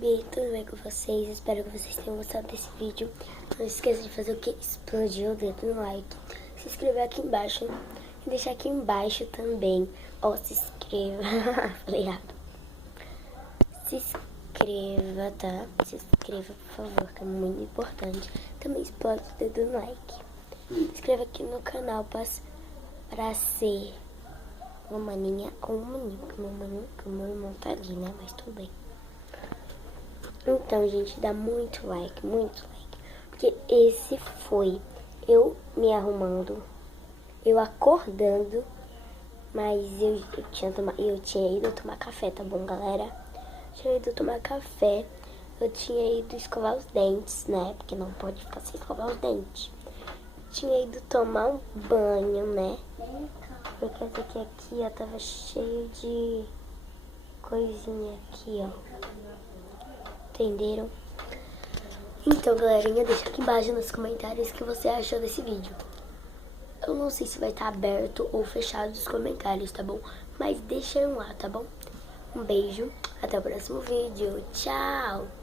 YouTube, tudo bem com vocês? Espero que vocês tenham gostado desse vídeo. Não esqueça de fazer o que? Explodir o dedo no like, se inscrever aqui embaixo e deixar aqui embaixo também. Ó, se inscreva. Falei errado. Se inscreva, tá? Se inscreva, por favor, que é muito importante. Também explode o dedo no like. Se inscreva aqui no canal pra ser uma maninha ou um maninho. Porque o meu irmão tá ali, né? Mas tudo bem. Então, gente, dá muito like, porque esse foi eu me arrumando, eu acordando, mas eu tinha ido tomar café, tá bom, galera? Tinha ido tomar café, eu tinha ido escovar os dentes, né? Porque não pode ficar sem escovar os dentes. Tinha ido tomar um banho, né? Porque essa aqui, ó, tava cheio de coisinha aqui, ó. Entenderam? Então, galerinha, deixa aqui embaixo nos comentários o que você achou desse vídeo. Eu não sei se vai estar aberto ou fechado os comentários, tá bom? Mas deixem lá, tá bom? Um beijo, até o próximo vídeo. Tchau!